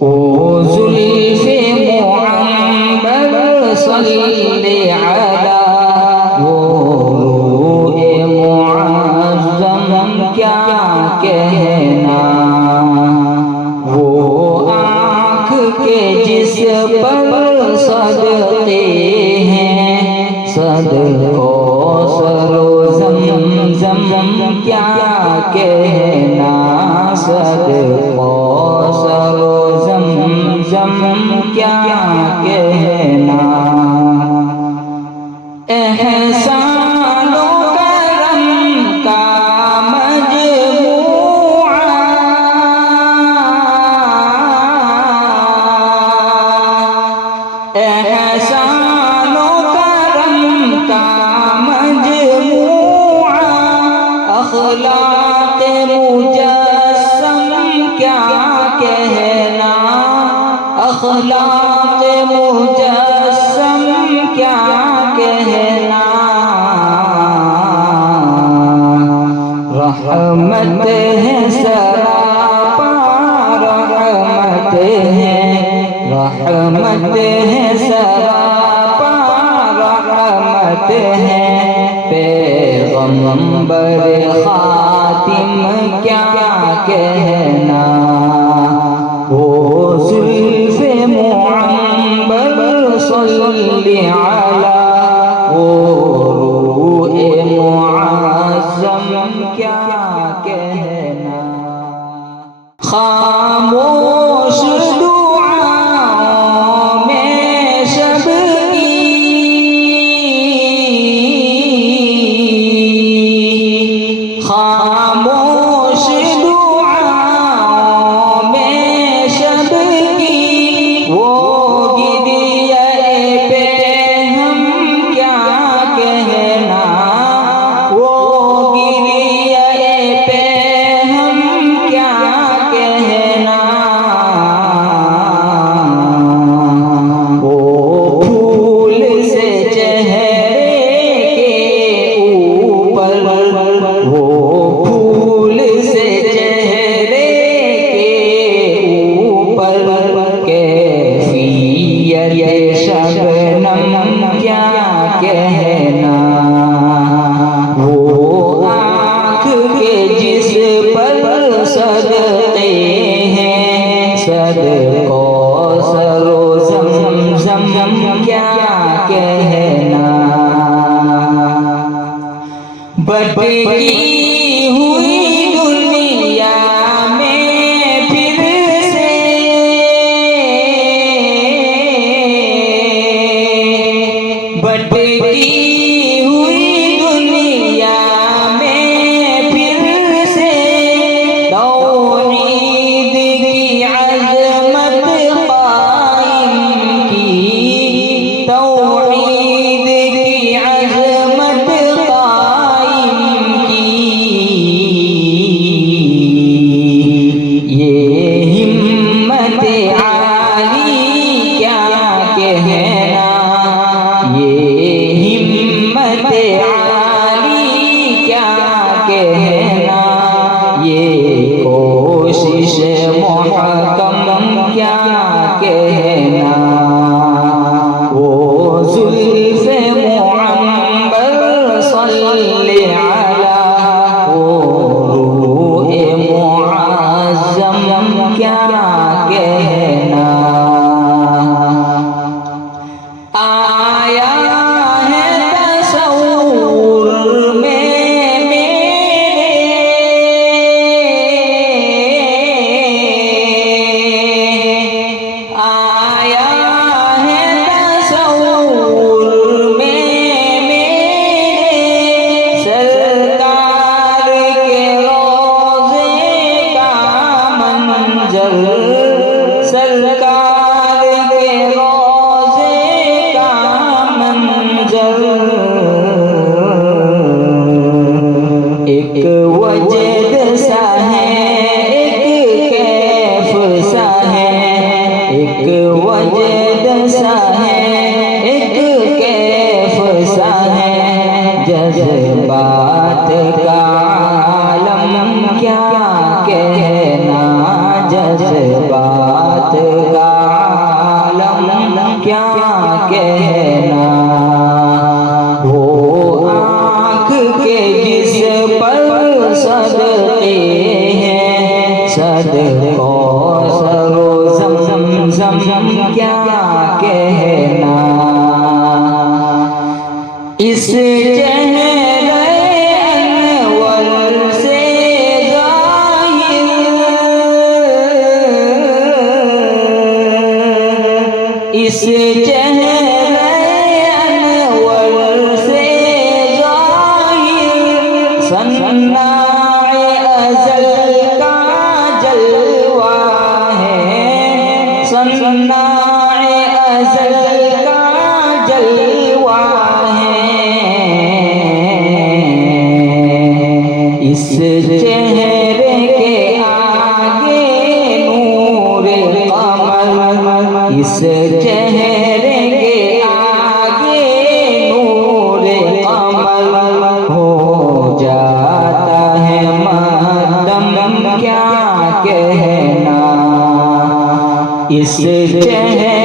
او زلف معنبر صلی علی وہ روح معظم کیا کہنا، وہ آنکھ کے جس پر صدقے ہیں کوثر و زمزم کیا کہنا، کوثر و زمزم کیا کہنا، احسان و کرم کا مجموعہ، احسان و کرم کا مجموعہ، اخلاق مجسم کیا کہنا، اخلاق مجسم کیا کہنا، رحمت ہے سراپا رحمت ہے، رحمت ہے سراپا رحمت ہے، پیغمبر خاتم کیا کہنا، وہ زلف معنبر صلی علی وہ روح معظم کیا کہنا، خاموش دعاؤں میں شب کی، خاموش دعاؤں میں شب کی، وہ گریہ پہ ہم کیا کہنا، وہ گریہ پہ ہم کیا کہنا، وہ پھول سے چہرے کے اوپر، وہ پھول سے چہرے کے اوپر، کیفیت شبنم کیا کہنا، وہ آنکھ کے جس پر صدقے ہیں کوثر و زمزم کیا کہنا، بٹکی ہوئی دنیا میں پھر سے، بٹکی ہوئی دنیا میں پھر سے، توحید کی عظمت قائم کی، توحید کی عظمت قائم کی، یہ ہمت عالی کیا کہنا، یہ ہمت عالی کیا کہنا، یہ کوشش محکم کیا کہنا، وہ زلف معنبر صلی علی وہ روح معظم کیا کہنا، آیا ہے تصور میں میرے، آیا ہے تصور میں میرے، سرکار کے روضے کا منظر، سرکار کے روضے کا منظر، ایک وجد سا ہے ایک کیف سا ہے، ایک وجد سا ہے ایک کیف سا ہے، جذبات کا عالم کیا کہنا، جذبات بات کا عالم کیا کہنا، وہ آنکھ کے جس پر صدقے ہیں، صدقوثر و زمزم کیا کہنا، اس چہرے انور سے ظاہر، اس چہرے انور سے ظاہر، صناع ازل کا جلوہ ہے، صناع ازل کا جلوہ ہے، اس چہرے کے آگے نور قمر، اس چہرے کے آگے نور قمر ہو جاتا ہے ماتم کیا کہنا، اس چہرے